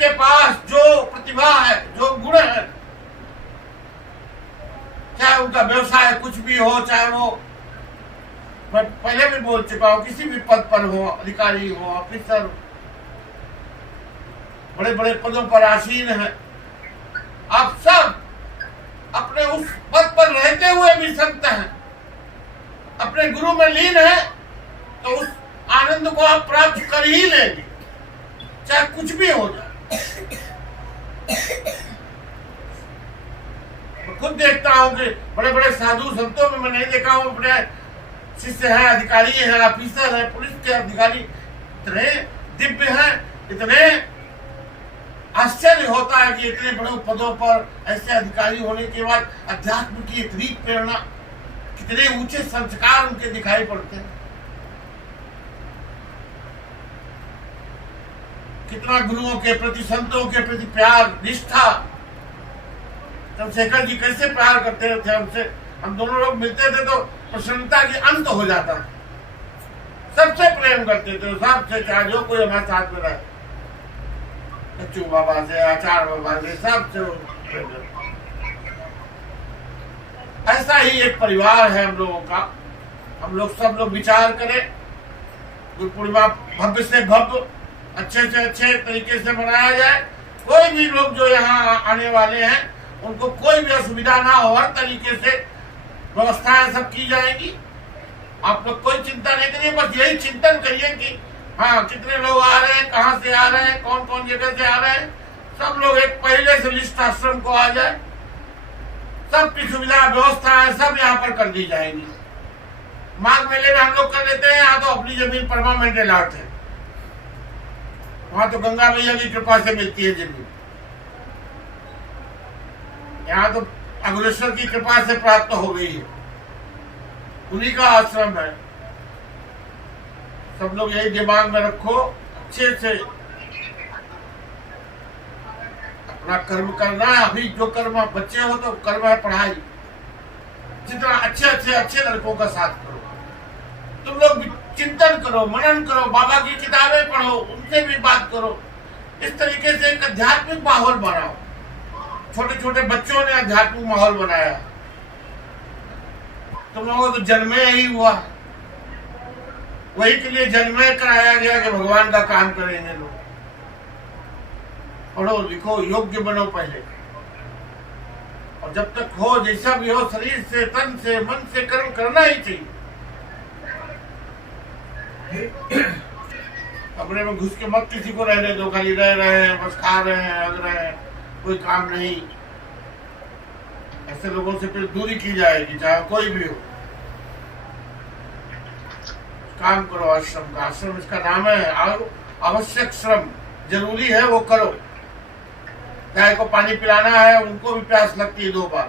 जिसके पास जो प्रतिभा है, जो गुण है, चाहे उनका व्यवसाय कुछ भी हो, चाहे वो, मैं पहले भी बोल चुका हूं, किसी भी पद पर हो, अधिकारी हो, ऑफिसर, बड़े बड़े पदों पर आसीन है, आप सब अपने उस पद पर रहते हुए भी संत हैं, अपने गुरु में लीन है, तो उस आनंद को आप प्राप्त कर ही लेंगे, चाहे कुछ भी हो जाए। मैं खुद देखता हूं कि बड़े बड़े साधु संतों में मैं नहीं देखा हूं, अपने शिष्य हैं, अधिकारी हैं, ऑफिसर हैं, पुलिस के अधिकारी इतने दिव्य हैं, इतने आश्चर्य होता है कि इतने बड़े पदों पर ऐसे अधिकारी होने के बाद अध्यात्म की इतनी प्रेरणा, कितने ऊंचे संस्कार उनके दिखाई पड़ते हैं, कितना गुरुओं के प्रति, संतों के प्रति प्यार, निष्ठा। चंद्रशेखर जी कैसे प्यार करते थे हमसे, हम दोनों लोग मिलते थे तो प्रसन्नता की अंत हो जाता, सबसे प्रेम करते थे, सबसे, चाहे जो कोई हमारे साथ में रहे, बच्चू बाबा से, आचार्य बाबा से, सबसे। ऐसा ही एक परिवार है हम लोगों का। हम लोग सब लोग विचार करें, गुरु पूर्णिमा भव्य से भव्य, अच्छे से अच्छे तरीके से मनाया जाए। कोई भी लोग जो यहाँ आने वाले हैं उनको कोई भी असुविधा ना हो, हर तरीके से व्यवस्थाएं सब की जाएगी। आप लोग कोई चिंता नहीं करिए, बस यही चिंतन करिए कि हाँ, कितने लोग आ रहे हैं, कहाँ से आ रहे हैं, कौन कौन जगह से आ रहे हैं, सब लोग एक पहले से लिस्ट आश्रम को आ जाए, सबकी सुविधा व्यवस्था है, सब यहाँ पर कर दी जाएगी। माघ मेले में हम लोग कर लेते हैं, यहाँ तो अपनी जमीन परमानेंट अलॉट है, वहां तो गंगा मैया की कृपा से मिलती है जमीन, यहाँ तो अग्रेसर की कृपा से प्राप्त हो गई है, उन्हीं का आश्रम है। सब लोग यही दिमाग में रखो, अच्छे से अपना कर्म करना है। अभी जो कर्म, बच्चे हो तो कर्म है पढ़ाई, जितना अच्छे लड़कों का साथ करो, तुम लोग चिंतन करो, मनन करो, बाबा की किताबें पढ़ो, उनसे भी बात करो, इस तरीके से एक आध्यात्मिक माहौल बनाओ। छोटे छोटे बच्चों ने आध्यात्मिक माहौल बनाया, तुम लोगों को तो जन्मे ही हुआ, वही के लिए जन्मे कराया गया कि भगवान का काम करेंगे लोग। पढ़ो लिखो, योग्य बनो पहले, और जब तक हो, जैसा भी हो, शरीर से, तन से, मन से कर्म करना ही चाहिए। अपने में घुस के मत किसी को रहने दो, खाली रह रहे हैं, बस खा रहे हैं, अग रहे हैं, कोई काम नहीं। ऐसे लोगों से फिर दूरी की जाएगी, चाहे कोई भी हो। काम करो आश्रम का, आश्रम इसका नाम है, आवश्यक श्रम, जरूरी है वो करो। गाय को पानी पिलाना है, उनको भी प्यास लगती है 2 बार।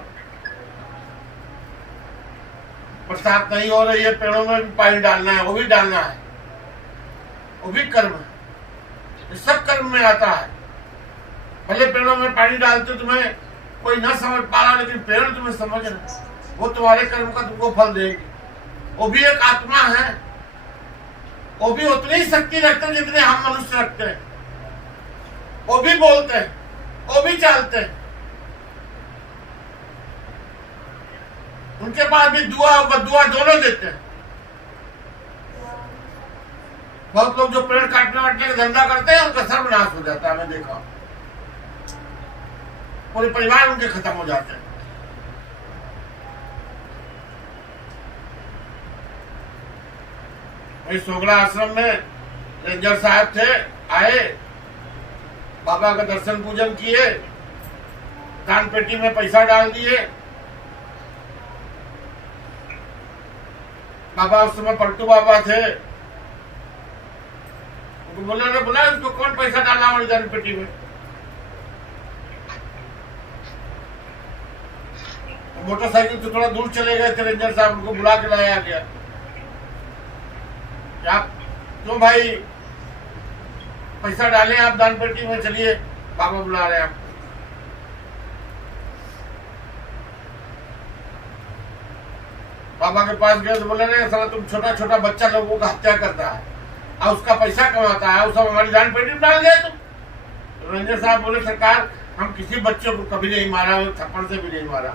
बरसात नहीं हो रही है, पेड़ों में भी पानी डालना है, वो भी डालना है, वो भी कर्म है, ये सब कर्म में आता है। भले पेड़ों में पानी डालते तुम्हें कोई ना समझ पा रहा, लेकिन पेड़ तुम्हें समझ रहे, वो तुम्हारे कर्म का तुमको फल देंगे। वो भी एक आत्मा है, वो भी उतनी ही शक्ति रखते हैं जितने हम मनुष्य रखते हैं, वो भी बोलते हैं, वो भी चलते हैं, उनके पास भी दुआ और बद्दुआ दोनों देते हैं। बहुत लोग जो पेड़ काटने वाटने का धंधा करते हैं, उनका सर्वनाश हो जाता है, मैं देखा, पूरे परिवार उनके खत्म हो जाते हैं। इस सोगला आश्रम में रेंजर साहब थे, आए, बाबा का दर्शन पूजन किए, दान पेटी में पैसा डाल दिए। बाबा उस समय पलटू बाबा थे, तो बोला उसको कौन पैसा डाला हमारी दान पेटी में। मोटरसाइकिल से थोड़ा दूर चले गए थे रेंजर साहब, उनको बुला के लाया गया। क्या क्यों भाई पैसा डालें आप दान पेटी में, चलिए बाबा बुला रहे हैं आपको। बाबा के पास गए तो बोले नहीं, साला तुम छोटा छोटा बच्चा लोगों का हत्या करता है और उसका पैसा कमाता है, उस सब हमारी दान पेटी में डाल गए तुम। रंजन साहब बोले सरकार हम किसी बच्चे को कभी नहीं मारा, थप्पड़ से भी नहीं मारा।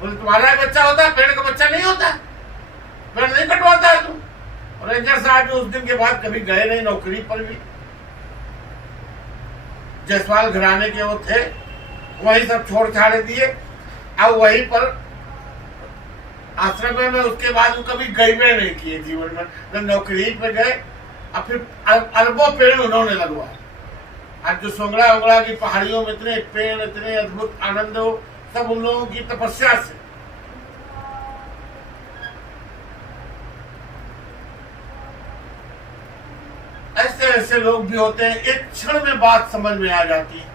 बोले तुम्हारा बच्चा होता है, पेड़ का बच्चा नहीं होता, पेड़ नहीं कटवाता है तू। और रंजन साहब भी उस दिन के बाद कभी गए नहीं नौकरी पर भी। जायसवाल घराने के वो थे, वही सब छोड़ छाड़े दिए, अब वहीं पर आश्रम में। उसके बाद वो कभी गए नहीं किए जीवन में, न नौकरी पे गए। और फिर अरबों पेड़ उन्होंने लगवाए। आज जो सोंगड़ा उंगड़ा की पहाड़ियों में इतने पेड़, इतने अद्भुत आनंद हो, सब उन लोगों की तपस्या से। ऐसे ऐसे लोग भी होते हैं, एक क्षण में बात समझ में आ जाती है।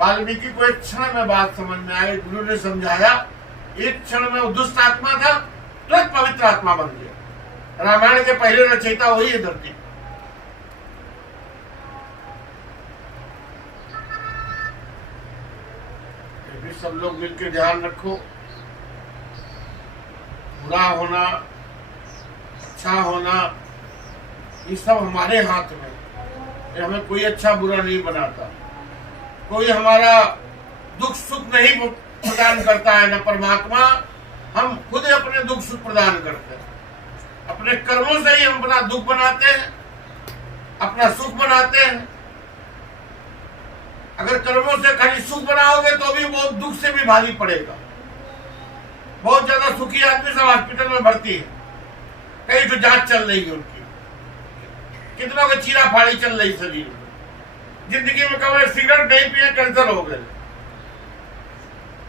वाल्मीकि को एक क्षण में बात समझ में आई, गुरु ने समझाया, एक क्षण में वो दुष्ट आत्मा था, तुरंत पवित्र आत्मा बन गया। रामायण के पहले रचयिता वही है धरती। भी सब लोग मिलकर ध्यान रखो, बुरा होना, अच्छा होना, ये सब हमारे हाथ में। हमें कोई अच्छा बुरा नहीं बनाता, कोई हमारा दुख सुख नहीं प्रदान करता है, न परमात्मा। हम खुद अपने दुख सुख प्रदान करते हैं। अपने कर्मों से ही हम अपना दुख बनाते हैं, अपना सुख बनाते हैं। अगर कर्मों से खाली सुख बनाओगे तो भी बहुत दुख से भी भारी पड़ेगा। बहुत ज्यादा सुखी आदमी सब हॉस्पिटल में भर्ती है, कहीं तो जांच चल रही है उनकी, कितनों का चीरा फाड़ी चल रही शरीर में। जिंदगी में कभी सिगरेट नहीं पिए कैंसर हो गए।